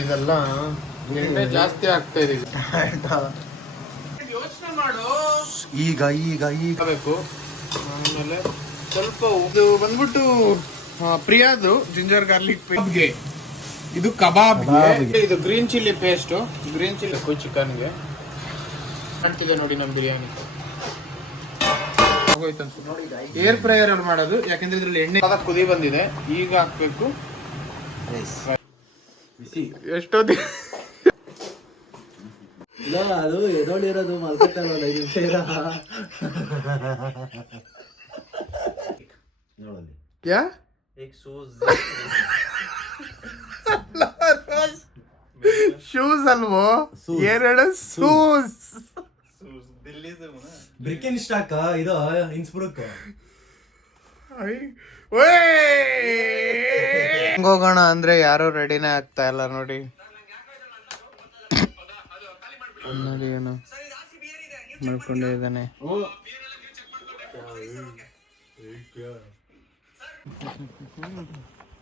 ಇದೆಲ್ಲ ಎಣ್ಣೆ ಜಾಸ್ತಿ ಆಗ್ತಾ ಇದೆ ಯೋಚನೆ ಮಾಡು. ಈಗ ಈಗ ಈಗ ಬೇಕು. ಆಮೇಲೆ ಸ್ವಲ್ಪ ಇದು ಬಂದ್ಬಿಟ್ಟು ಪ್ರಿಯಾದು ಜಿಂಜರ್ ಗಾರ್ಲಿಕ್ ಪೇಸ್ಟ್ಗೆ, ಇದು ಕಬಾಬ್ಗೆ, ಇದು green chilli paste, green chilli ಚಿಕನ್ಗೆ ಕಾಣ್ತಿದೆ ನೋಡಿ ನಮ್ಮ ಬಿರಿಯಾನಿ. ಏರ್ ಫ್ರೈಯರ್ ಅಲ್ಲಿ ಮಾಡೋದು, ಯಾಕಂದ್ರೆ ಇದ್ರಲ್ಲಿ ಎಣ್ಣೆ ಕುದಿ ಬಂದಿದೆ. ಈಗ ಹಾಕ್ಬೇಕು ಬಿಸಿ. ಎಷ್ಟೊತ್ತಿ ಇಲ್ಲ, ಅದು ಎದೋಳಿರೋದು ಮಲ್ಕತ್ತಲ್ಲ 5 ನಿಮಿಷ ಇರ ನೋಡಲಿ ಕ್ಯಾ ಶೂಸ್ ಅಲ್ವೋ, ಎರಡು ಶೂಸ್. ಬ್ರಿಕೆನ್ ಸ್ಟಾಕ್ ಇದು ಇನ್ಸ್ಬ್ರುಕ್. ಹೋಗೋಣ ಅಂದ್ರೆ ಯಾರು ರೆಡಿನೇ ಆಗ್ತಾ ಇಲ್ಲ ನೋಡಿ. ನೋಡಿ ಏನು ಮಾಡ್ಕೊಂಡೇ ಇದ್ದಾನೆ.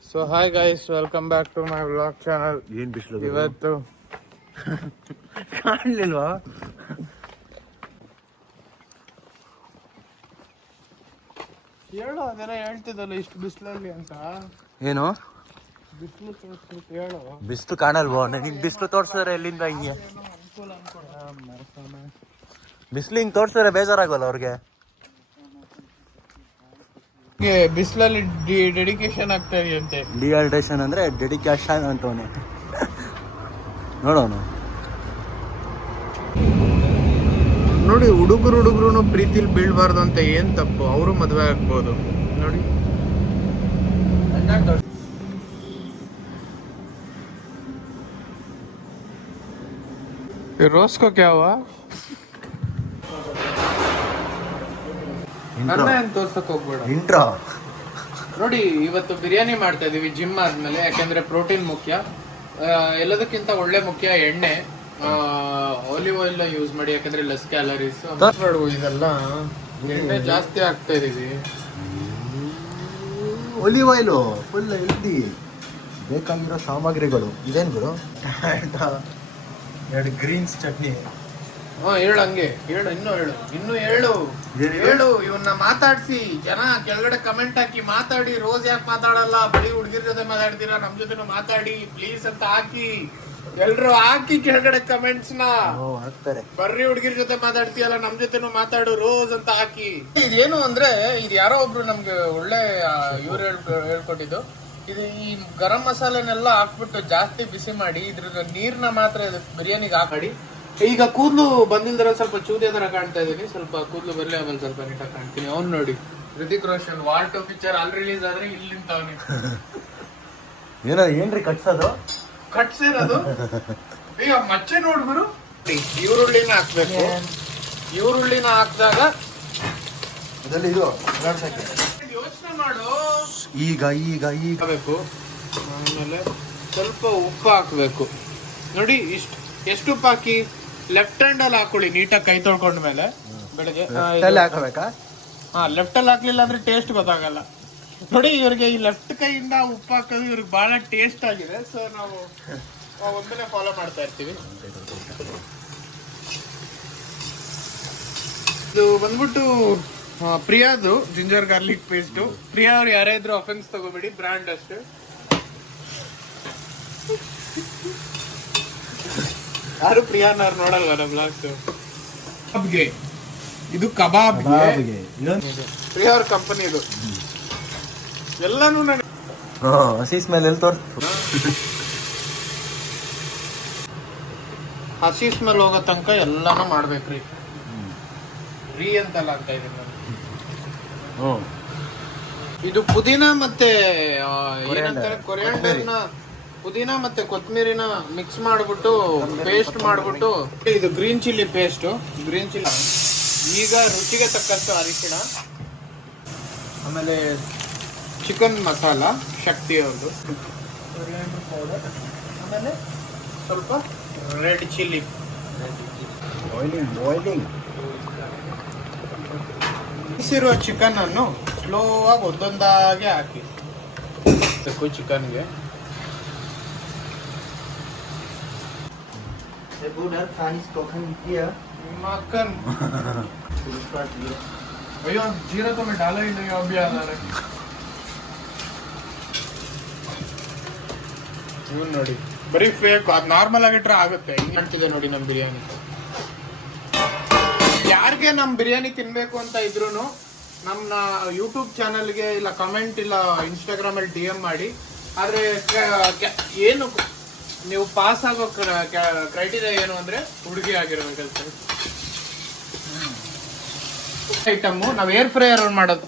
So hi guys, welcome back to my vlog channel. ಏನ್ ಬಿಸಿಲು ಇವತ್ತು ಕಾಣ್ಲಿಲ್ವಾ? ಹೇಳು, ಅದೆಲ್ಲ ಹೇಳ್ತಿದ್ದಲ್ಲ ಇಷ್ಟು ಬಿಸಿಲಲ್ಲಿ ಅಂತ. ಏನು ಬಿಸಿಲು ತೋರಿಸ್ಬಿಟ್ಟು ಹೇಳು. ಬಿಸಿಲು ಕಾಣಲ್ವೋ? ನಿನ್ ಬಿಸಿಲು ತೋರ್ಸಿದ್ರೆ ಎಲ್ಲಿಂದ ಹಿಂಗೆ ಬಿಸಿಲು ಹಿಂಗ್ ತೋರ್ಸಿದ್ರೆ ಬೇಜಾರಾಗಲ್ಲ ಅವ್ರಿಗೆ. ಬಿಸಿಲಲ್ಲಿ ಡೆಡಿಕೇಶನ್ ಆಗ್ತಾ ಇದೆಯಂತೆ. ಡಿಹೈಡ್ರೇಷನ್ ಅಂದ್ರೆ ಡೆಡಿಕೇಶನ್ ಅಂತವನೆ. ನೋಡೋಣ ನೋಡಿ, ಹುಡುಗರು ಪ್ರೀತಿಲಿ ಬೀಳ್ಬಾರ್ದು ಅಂತ ಏನ್ ತಪ್ಪು? ಅವರು ಮದ್ವೆ ಆಗ್ಬೋದು ನೋಡಿ. ರೋಸ್ಕೋ ಕ್ಯಾವ ಅನ್ನ ಏನ್ ತೋರ್ಸಕ್ ಹೋಗ್ಬೇಡ. ಇಂಟ್ರಾ ನೋಡಿ, ಇವತ್ತು ಬಿರಿಯಾನಿ ಮಾಡ್ತಾ ಇದೀವಿ ಜಿಮ್ ಆದ್ಮೇಲೆ. ಯಾಕಂದ್ರೆ ಪ್ರೋಟೀನ್ ಮುಖ್ಯ, ಎಲ್ಲದಕ್ಕಿಂತ ಒಳ್ಳೆ ಮುಖ್ಯ ಎಣ್ಣೆ. ಆಲಿವ್ ಆಯಿಲ್ ಯೂಸ್ ಮಾಡಿ, ಯಾಕಂದ್ರೆ ಲೆಸ್ ಕ್ಯಾಲರೀಸ್. ಇದೆಲ್ಲ ಎಣ್ಣೆ ಜಾಸ್ತಿ ಆಗ್ತಾ ಇದೀವಿ. Olive oil full healthy. ಬೇಕಾಗಿರೋ ಸಾಮಗ್ರಿಗಳು ಇದೇನು ಗುರು? 2 ಗ್ರೀನ್ಸ್ ಚಟ್ನಿ. ಹೇಳು, ಹಂಗೆ ಹೇಳು, ಇನ್ನು ಹೇಳು. ಇವನ್ನ ಮಾತಾಡ್ಸಿ, ಜನ ಕೆಳಗಡೆ ಕಮೆಂಟ್ ಹಾಕಿ ಮಾತಾಡಿ. ರೋಸ್ ಯಾಕೆ ಮಾತಾಡಲ್ಲ? ಬರೀ ಹುಡುಗಿರ ಜೊತೆ ಮಾತಾಡ್ತೀರಾ, ನಮ್ ಜೊತೆ ಮಾತಾಡಿ ಪ್ಲೀಸ್ ಅಂತ ಹಾಕಿ. ಎಲ್ರು ಹಾಕಿ ಕೆಳಗಡೆ ಕಮೆಂಟ್ಸ್ ನ. ಹಾಕ್ತಾರೆ. ಬರ್ರಿ ಹುಡುಗಿರ ಜೊತೆ ಮಾತಾಡ್ತೀಯಲ್ಲ, ನಮ್ ಜೊತೆನು ಮಾತಾಡು ರೋಸ್ ಅಂತ ಹಾಕಿ. ಇದೇನು ಅಂದ್ರೆ, ಇದು ಯಾರೋ ಒಬ್ರು ನಮ್ಗೆ ಒಳ್ಳೆ ಇವ್ರು ಹೇಳ್ಕೊಟ್ಟಿದ್ದು. ಇದು ಈ ಗರಂ ಮಸಾಲೆನೆಲ್ಲ ಹಾಕ್ಬಿಟ್ಟು ಜಾಸ್ತಿ ಬಿಸಿ ಮಾಡಿ ಇದ್ರ ನೀರ್ನ ಮಾತ್ರ ಬಿರಿಯಾನಿಗೆ ಹಾಕಿ. ಈಗ ಕೂದಲು ಬಂದಿಲ್ದರ ಸ್ವಲ್ಪ ಚೂದೆ ತರ ಕಾಣ್ತಾ ಇದೀನಿ. ಸ್ವಲ್ಪ ಕೂದಲು ಬರ್ಲಿ, ಆಮೇಲೆ ಸ್ವಲ್ಪ ನೀಟಾಗಿ ಕಾಣ್ತೀನಿ. ಅವ್ನು ನೋಡಿ, ಋತಿಕ್ ರೋಷನ್ ವಾರ್ 2 ಪಿಕ್ಚರ್ ಅಲ್ಲಿ ರಿಲೀಸ್ ಆದ್ರೆ ಇಲ್ಲಿ ನಿಂತವನಿ. ಏನ್ರಿ ಕಟ್ಸೋದು? ಕಟ್ಸಿರೋದು ಈಗ ಮಚ್ಚೆ ನೋಡ್ಬಿರು. ಈರುಳ್ಳಿನ ಹಾಕ್ಬೇಕು. ಈರುಳ್ಳಿನ ಹಾಕಿದಾಗ ಅದರಲ್ಲಿ ಇದು ಯೋಚನೆ ಮಾಡು. ಈಗ ಈಗ ಈಗ ಬೇಕು. ಆಮೇಲೆ ಸ್ವಲ್ಪ ಉಪ್ಪು ಹಾಕ್ಬೇಕು. ನೋಡಿ, ಎಷ್ಟು ಉಪ್ಪು ಹಾಕಿ? ಲೆಫ್ಟ್ ಹ್ಯಾಂಡ್ ಅಲ್ಲಿ ಹಾಕೊಳ್ಳಿ, ನೀಟಾಗಿ ಕೈ ತೊಳ್ಕೊಂಡ್ಮೇಲೆ ಬೆಳಗ್ಗೆ ಹಾಕಬೇಕಾ? ಲೆಫ್ಟ್ ಅಲ್ಲಿ ಹಾಕ್ಲಿಲ್ಲ ಅಂದ್ರೆ ಟೇಸ್ಟ್ ಗೊತ್ತಾಗಲ್ಲ. ನೋಡಿ, ಇವ್ರಿಗೆ ಈ ಲೆಫ್ಟ್ ಕೈಯಿಂದ ಉಪ್ಪು ಹಾಕೋದು ಇವ್ರಿಗೆ ಬಹಳ ಟೇಸ್ಟ್ ಆಗಿದೆ. ಸೊ ನಾವು ಒಂದನ್ನೇ ಫಾಲೋ ಮಾಡ್ತಾ ಇರ್ತೀವಿ. ಇದು ಬಂದ್ಬಿಟ್ಟು ಪ್ರಿಯಾದು ಜಿಂಜರ್ ಗಾರ್ಲಿಕ್ ಪೇಸ್ಟ್. ಪ್ರಿಯಾ ಅವ್ರು ಯಾರೇ ಇದ್ರು ಅಫೆನ್ಸ್ ತಗೋಬೇಡಿ, ಬ್ರ್ಯಾಂಡ್ ಅಷ್ಟು. ಯಾರು ಪ್ರಿಯಾನವ್ರು ನೋಡಲ್ವ ನಮ್ಮ ಬ್ಲಾಗ್ಸ್? ಕಬಾಬ್ಗೆ, ಇದು ಕಬಾಬ್ಗೆ. ಪ್ರಿಯಾ ಅವ್ರ ಕಂಪನಿ ಇದು. ಎಲ್ಲಾನು ಹಸಿ ಸ್ಮೆಲ್ ಎಲ್ಲಿ ತೋರ್ಸ? ಹಸಿ ಸ್ಮೆಲ್ ಹೋಗೋ ತನಕ ಎಲ್ಲಾನು ಮಾಡ್ಬೇಕ್ರಿ. ರೀ ಅಂತಲ್ಲ ಅಂತ ಇದೀನಿ ನಾನು. ಇದು ಪುದೀನ ಮತ್ತೆ ಕೊರಿಯಾಂಡರ್ನ, ಪುದೀನ ಮತ್ತೆ ಕೊತ್ತಂಬರಿನ ಮಿಕ್ಸ್ ಮಾಡ್ಬಿಟ್ಟು ಪೇಸ್ಟ್ ಮಾಡ್ಬಿಟ್ಟು, ಇದು green chilli paste, green chilli. ಈಗ ರುಚಿಗೆ ತಕ್ಕಷ್ಟು ಅರಿಶಿಣ, ಆಮೇಲೆ ಚಿಕನ್ ಮಸಾಲ ಶಕ್ತಿ ಅವ್ರದ್ದು, ಕೊರಿಯಾಂಡರ್ ಪೌಡರ್, ಆಮೇಲೆ ಸ್ವಲ್ಪ ರೆಡ್ ಚಿಲ್ಲಿ. ಬಿಸಿರುವ ಚಿಕನ್ ಅನ್ನು ಸ್ಲೋ ಆಗಿ ಒಂದೊಂದಾಗಿ ಹಾಕಿ ಚಿಕನ್ಗೆ Der Bruder, kann ich kochen mit dir? ಮಕ್ಕನ್ ಅಯ್ಯೋ ಜೀರಾ तो मैं डाला ही नहीं अभी आ रहा है ಇವ್ನು ನೋಡಿ ಬರೀ ಫೇಕ್ ಅದು ನಾರ್ಮಲ್ ಆಗಿಟ್ರೆ ಆಗುತ್ತೆ ಹಿಂಗೆ ಅಂತಿದೆ ನೋಡಿ ನಮ್ಮ ಬಿರಿಯಾನಿ ಯಾರಿಗೆ ನಮ್ಮ ಬಿರಿಯಾನಿ ತಿನ್ಬೇಕು ಅಂತ ಇದ್ರು ನಮ್ಮ ಯೂಟ್ಯೂಬ್ ಚಾನಲ್ಗೆ ಇಲ್ಲ ಕಮೆಂಟ್ ಇಲ್ಲ ಇನ್ಸ್ಟಾಗ್ರಾಮಲ್ಲಿ DM ಮಾಡಿ ಆದರೆ ಏನು ನೀವು ಪಾಸ್ ಆಗೋ ಕ್ರೈಟೀರಿಯಾ ಏನು ಅಂದರೆ ಹುಡುಗಿ ಆಗಿರ್ಬೇಕಂತ ಐಟಮ್ಮು ನಾವು ಏರ್ ಫ್ರೈಯರ್ ಅಲ್ಲಿ ಮಾಡೋದು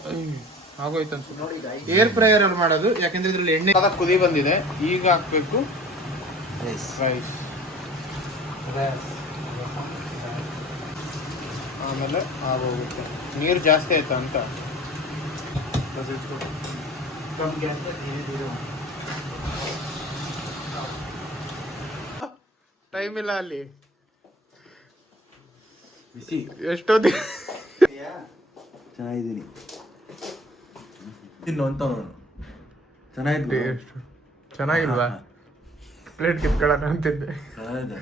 ಆಗೋಯ್ತು ಅನ್ಸುತ್ತೆ ಏರ್ ಫ್ರೈಯರ್ ಅಲ್ಲಿ ಮಾಡೋದು ಯಾಕಂದ್ರೆ ಇದ್ರಲ್ಲಿ ಎಣ್ಣೆ ಕುದಿ ಬಂದಿದೆ ಈಗ ಹಾಕ್ಬೇಕು ರೈಸ್ ಆಮೇಲೆ ಆಗೋಗುತ್ತೆ ನೀರು ಜಾಸ್ತಿ ಆಯ್ತಾ ಅಂತ ಟೈಮ್ ಇಲ್ಲ ಅಲ್ಲಿ ಎಷ್ಟೊತ್ತಿ ಚೆನ್ನಾಗಿದ್ದೀನಿ ತಿನ್ನು ಅಂತ ನೋಡು ಚೆನ್ನಾಗಿದ್ದು ಚೆನ್ನಾಗಿಲ್ವಾ ಪ್ಲೇಟ್ ಕಿತ್ಕೊಳ್ಳೋಣ ಅಂತಿದ್ದೆ ಚೆನ್ನಾಗಿದೆ